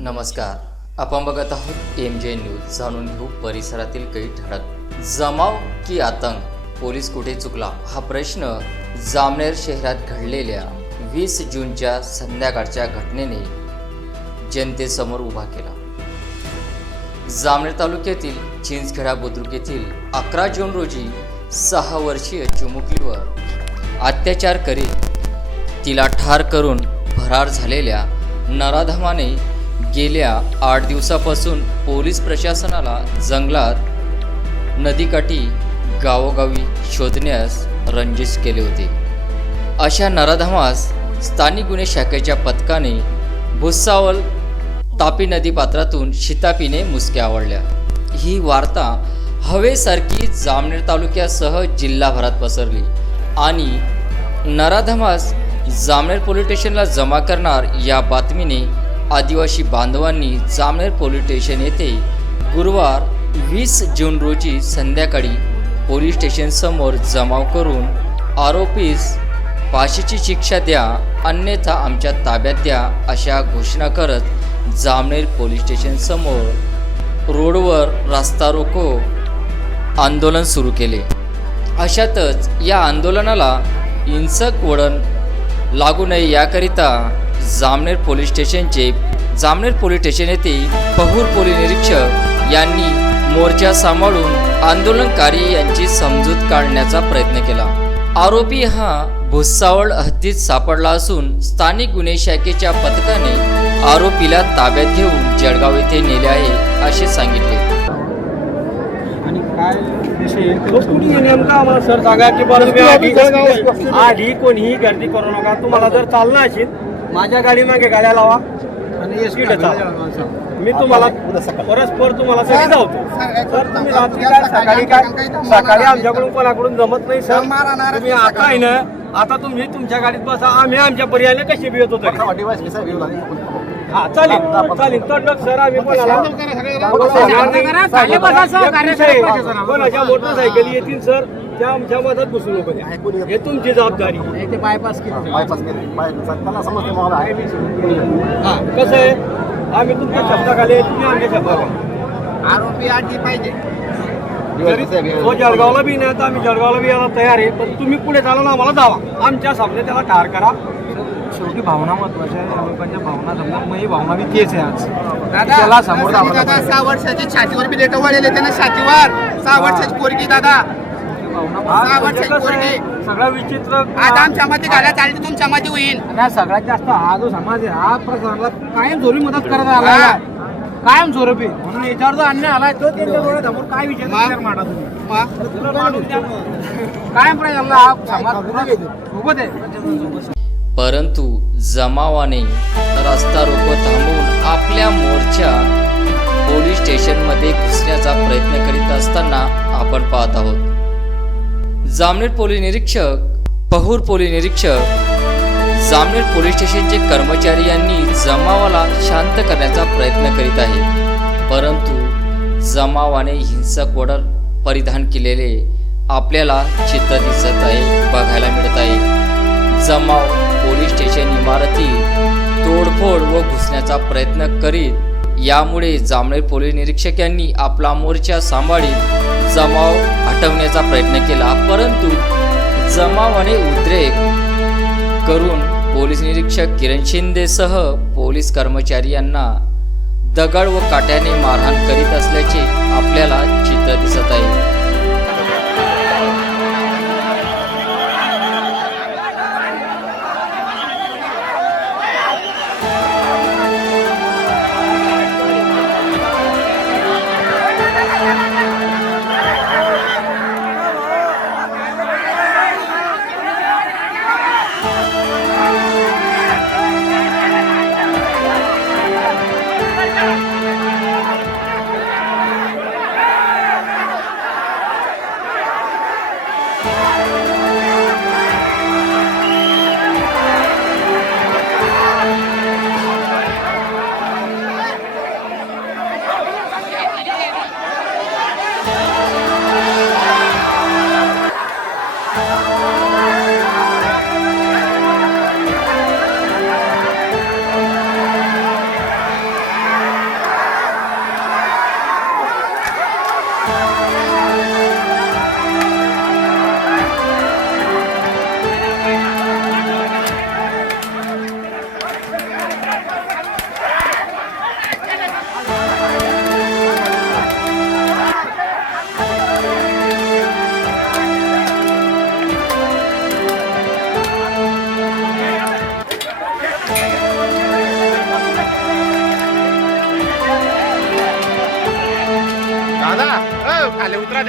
नमस्कार. आपण बघत आहोत एम जे न्यूज जाणून घेऊ परिसरातील काही ठळक. जमाव की आतंक? पोलीस कुठे चुकला? हा प्रश्न जामनेर शहरात घडलेल्या वीस जूनच्या संध्याकाळच्या घटनेने जनतेसमोर उभा केला. जामनेर तालुक्यातील चिंचखेडा बुद्रुक येथील अकरा जून रोजी सहा वर्षीय चिमुकलीवर अत्याचार करीत तिला ठार करून फरार झालेल्या नराधमाने गेल्या आठ दिवसापासून पोलीस प्रशासनाला जंगलात नदीकाठी गावोगावी शोधण्यास रंजिश केले होते. अशा नराधमास स्थानिक गुन्हे शाखेच्या पथकाने भुसावल तापी नदी पात्रातून शितापीने मुसक्या आवडल्या. ही वार्ता हवेसारखी जामनेर तालुक्यासह जिल्हाभरात पसरली. आणि नराधमास जामनेर पोलीस स्टेशनला जमा करणार या बातमीने आदिवासी बांधवांनी जामनेर पोलीस स्टेशन येथे गुरुवार वीस जून रोजी संध्याकाळी पोलीस स्टेशनसमोर जमाव करून आरोपीस फाशीची शिक्षा द्या अन्यथा आमच्या ताब्यात द्या अशा घोषणा करत जामनेर पोलीस स्टेशनसमोर रोडवर रास्ता रोको आंदोलन सुरू केले. अशातच या आंदोलनाला हिंसक वळण लागू नये याकरिता जामनेर पोलीस स्टेशनचे जामनेर पोलीस स्टेशन येथे पहूर पोलीस निरीक्षक यांनी मोर्चा सांभाळून आंदोलनकारी यांची समजूत काढण्याचा प्रयत्न केला. आरोपी हा भुसावळ हद्दीत सापडला असून स्थानिक गुन्हे शाखेच्या पथकाने आरोपीला ताब्यात घेऊन जळगाव येथे नेले आहे असे सांगितले आणि काय विषय आहे? तो कुणी नेमका आम्हाला सर सांगा की बरं आधी कोणीही गर्दी करू नका. तुम्हाला जर चालणं असेल माझ्या गाडी मागे गाड्या लावा आणि एस मी तुम्हाला परस्पर तुम्हाला सगळी जावतो सर तुम्ही रात्री काय सकाळी काय सकाळी आमच्याकडून कोणाकडून जमत नाही सर. तुम्ही आता आहे ना आता तुम्ही तुमच्या गाडीत बसा. आम्ही आमच्या पर्यायाने कशी बी तरी. हा चालेल चालेल. तर सर आम्ही मोटरसायकली येतील सर? त्या आमच्या मधात बसू नको द्या. हे तुमची जबाबदारी. हा. कसं आहे? आम्ही तुमच्या शब्दाखाली तुम्ही आमच्या आरोपी आधी पाहिजे. तो जळगावला बी नाही तर आम्ही जळगावला बी यायला तयार आहे पण तुम्ही पुढे चालून आम्हाला दावा. आमच्या सामने त्याला ठार करा. शेवटी भावना महत्त्वाच्या आहे. लोकांच्या भावना समजा मग ही भावना बी तेच आहे आज. दादा त्याला समोर दादा पाहिजे. सहा वर्षाची छातीवर बी लेटर वाढलेले त्यांना छातीवर. सहा वर्षाची पोरगी दादा. सहा वर्षाची कसं आहे, पोरगी. सगळं विचित्र आज आमच्या मध्ये घाला चालली तुमच्या मध्ये होईल आणि हा सगळ्यात जास्त हा जो समाज आहे हा प्रकारला कायम जोरी मदत करत आला हा. कायम स्वरूपी म्हणून याच्यावर जो अन्याय आलाय तो त्यांच्या डोळ्यासमोर काय विचार मा- विचार मांडा तुम्ही. कायम प्रयत्न हा समाज सोबत आहे? परंतु जमावाने रस्ता रोको थांबवून आपल्या मोर्चा पोलीस स्टेशनमध्ये घुसण्याचा प्रयत्न करीत असताना आपण पाहत आहोत. जामनेर पोलीस निरीक्षक पहूर पोलीस निरीक्षक जामनेर पोलीस स्टेशनचे कर्मचारी यांनी जमावाला शांत करण्याचा प्रयत्न करीत आहे. परंतु जमावाने हिंसक वडर परिधान केलेले आपल्याला चित्र दिसत आहे बघायला मिळत आहे. जमाव पोलीस स्टेशन तोडफोड व घुसण्याचा प्रयत्न करीत यामुळे जांभळे पोलीस निरीक्षकांनी आपला मोर्चा सांभाळीत जमाव हटवण्याचा प्रयत्न केला. परंतु जमावाने उद्रेक करून पोलीस निरीक्षक किरण शिंदेसह पोलीस कर्मचारी यांना दगड व काट्याने मारहाण करीत असल्याचे आपल्याला चित्र दिसत आहे.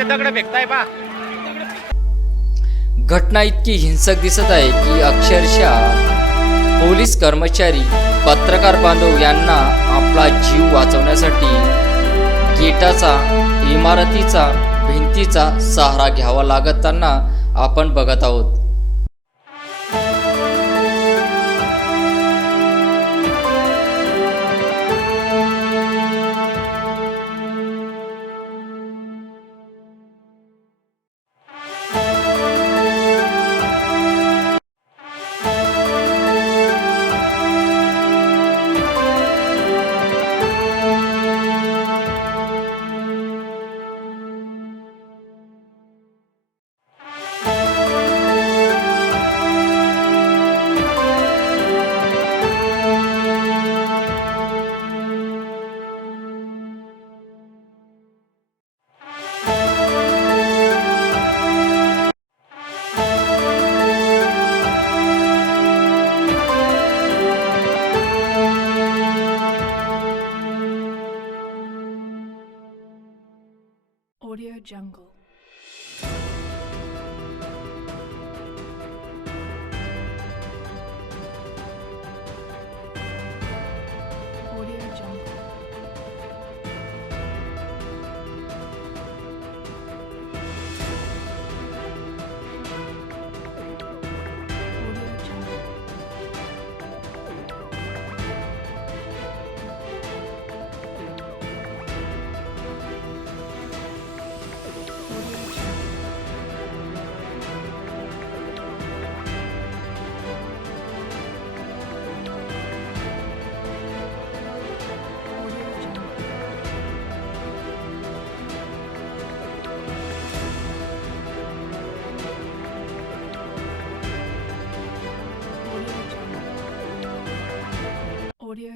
ते दगड फेकताय पा घटना इतकी हिंसक दिसत आहे की अक्षरशः पोलीस कर्मचारी पत्रकार बांधव यांना आपला जीव वाचवण्यासाठी गेटाचा इमारतीचा भिंतीचा सहारा घ्यावा लागताना आपण बघत आहोत.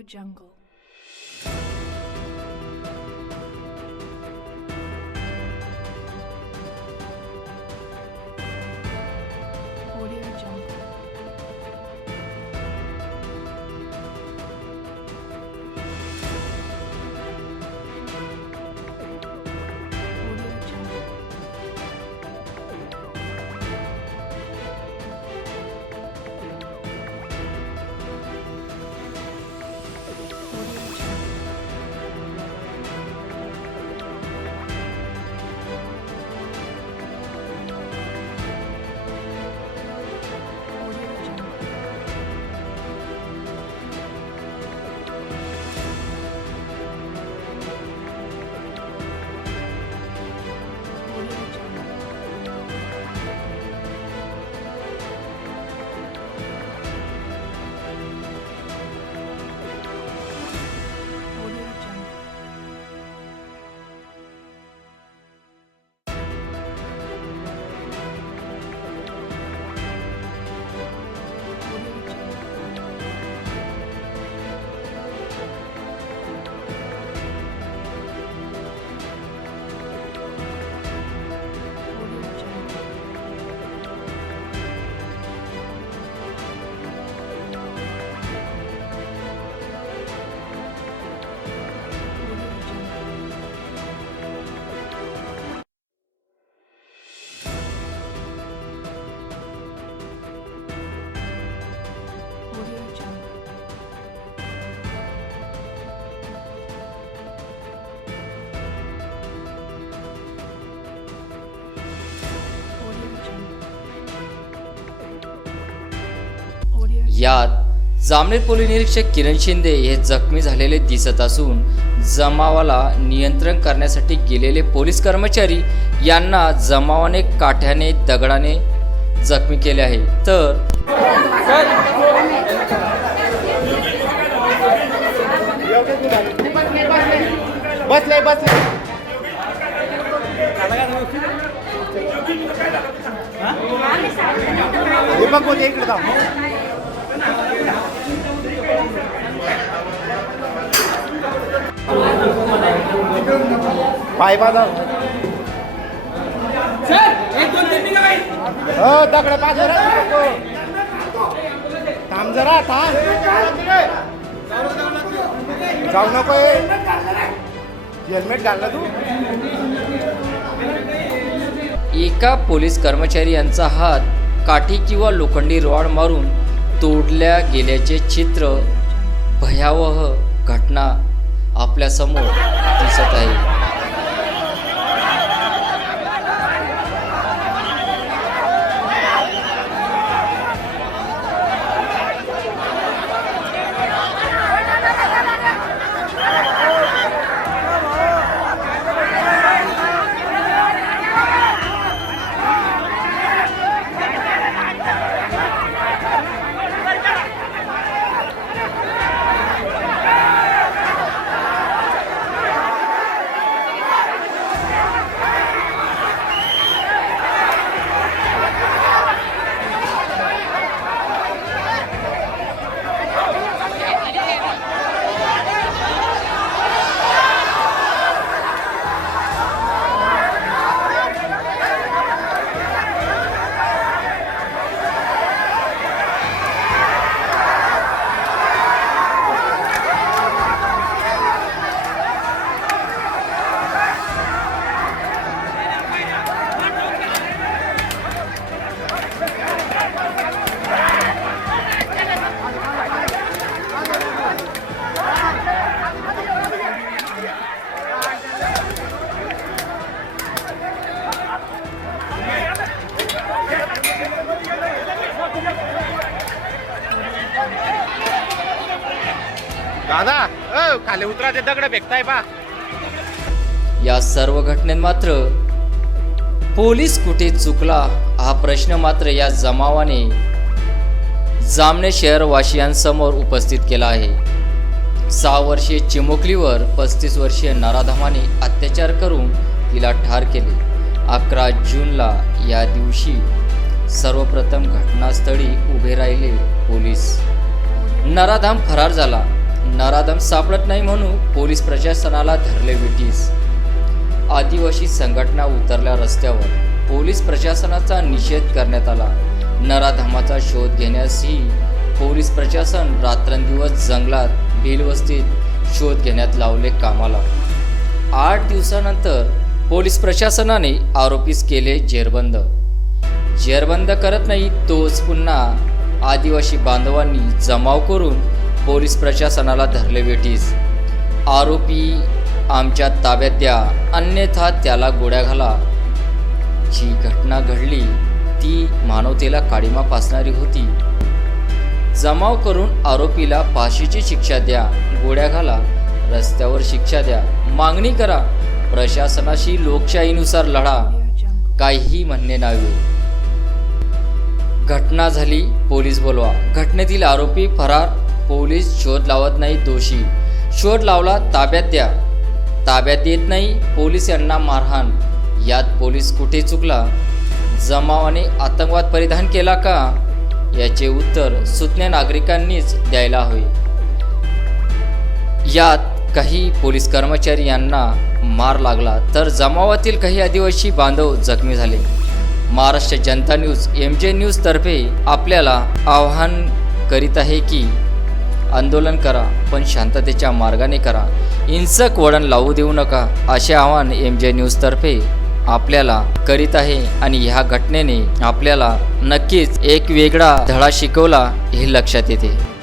Jungle. यात जामनेर पोलीस निरीक्षक किरण शिंदे हे जखमी झालेले दिसत असून जमावाला नियंत्रण करण्यासाठी गेलेले पोलीस कर्मचारी यांना जमावाने काठ्याने दगडाने जखमी केले आहे. तर बसलंय बसलंय पाय बाजा हो दगड पाच जरा थांब जरा थांब. जाऊ नको हेल्मेट घालला तू. एका पोलीस कर्मचारी यांचा हात काठी किंवा लोखंडी रॉड मारून तोडल्या गेल्याचे चित्र भयावह घटना आपल्यासमोर दिसत आहे. ते उतरा ते दगड फेकताय पा या सर्व घटनेत मात्र पोलीस कुठे चुकला हा प्रश्न मात्र या जमावाने जामने शहरवासियांसमोर उपस्थित केला आहे. सहा वर्षीय चिमुकलीवर पस्तीस वर्षीय नराधामाने अत्याचार करून तिला ठार केले. अकरा जूनला या दिवशी सर्वप्रथम घटनास्थळी उभे राहिले पोलीस. नराधाम फरार झाला. नराधम सापडत नाही म्हणून पोलीस प्रशासनाला धरले विटीस. आदिवासी संघटना उतरल्या रस्त्यावर पोलीस प्रशासनाचा निषेध करण्यात आला. नराधमाचा शोध घेण्यासही पोलीस प्रशासन रात्रंदिवस जंगलात बेलवस्तीत शोध घेण्यात लावले कामाला. आठ दिवसानंतर पोलीस प्रशासनाने आरोपीस केले जेरबंद. जेरबंद करत नाही तोच पुन्हा आदिवासी बांधवांनी जमाव करून पोलीस प्रशासनाला धरले वेठीस आरोपी आमच्या ताब्यात द्या अन्यथा त्याला गोड्या घाला. जी घटना घडली ती मानवतेला काळीमा पासणारी होती. जमाव करून आरोपीला फाशीची शिक्षा द्या गोड्या घाला रस्त्यावर शिक्षा द्या मागणी करा प्रशासनाशी लोकशाहीनुसार लढा. काहीही म्हणणे नावे घटना झाली पोलीस बोलवा. घटनेतील आरोपी फरार पोलीस शोध लावत नाही दोषी. शोध लावला ताब्यात द्या. ताब्यात येत नाही पोलीस यांना मारहाण. यात पोलीस कुठे चुकला? जमावाने आतंकवाद परिधान केला का? याचे उत्तर सुज्ञ नागरिकांनीच द्यायला हवे. यात काही पोलीस कर्मचारी यांना मार लागला तर जमावातील काही आदिवासी बांधव जखमी झाले. महाराष्ट्र जनता न्यूज एम जे न्यूजतर्फे आपल्याला आवाहन करीत आहे की आंदोलन करा पण शांततेच्या मार्गाने करा. हिंसक वळण लावू देऊ नका असे आवाहन एम जे न्यूजतर्फे आपल्याला करीत आहे आणि ह्या घटनेने आपल्याला नक्कीच एक वेगळा धडा शिकवला हे लक्षात येते.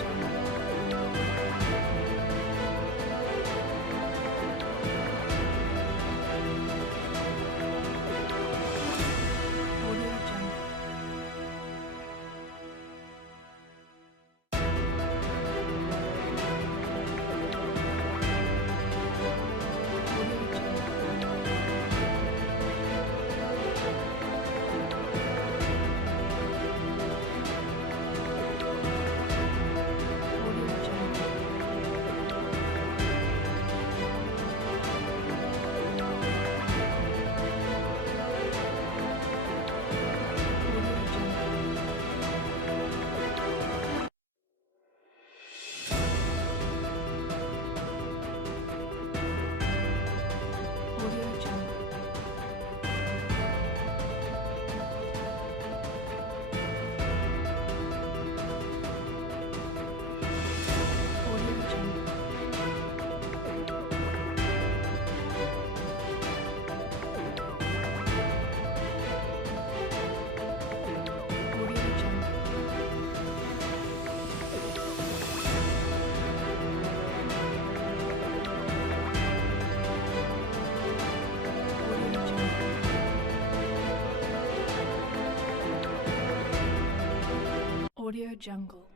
jungle.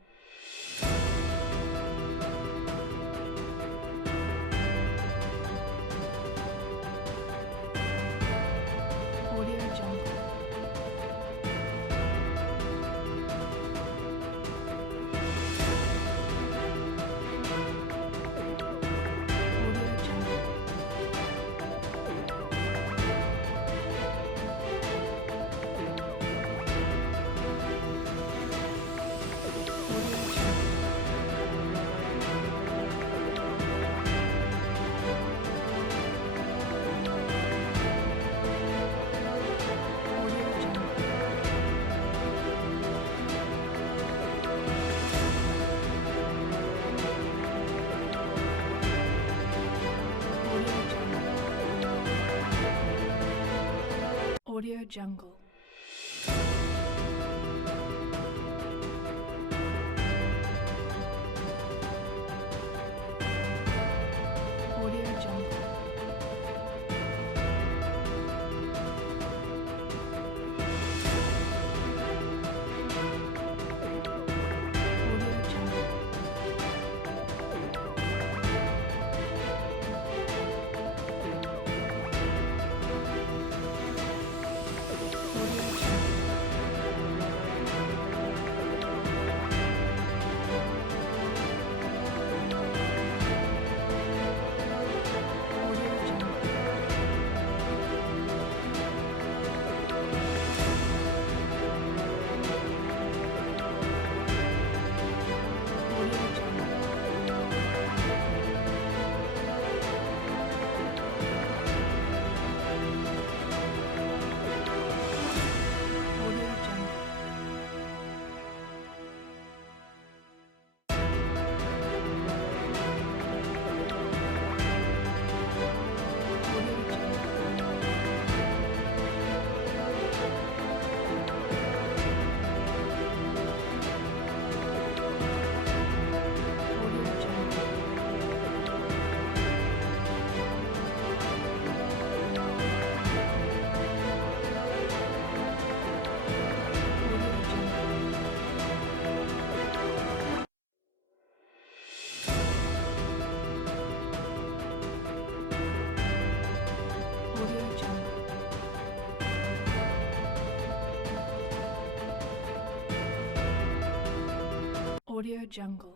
jungle. Audio Jungle.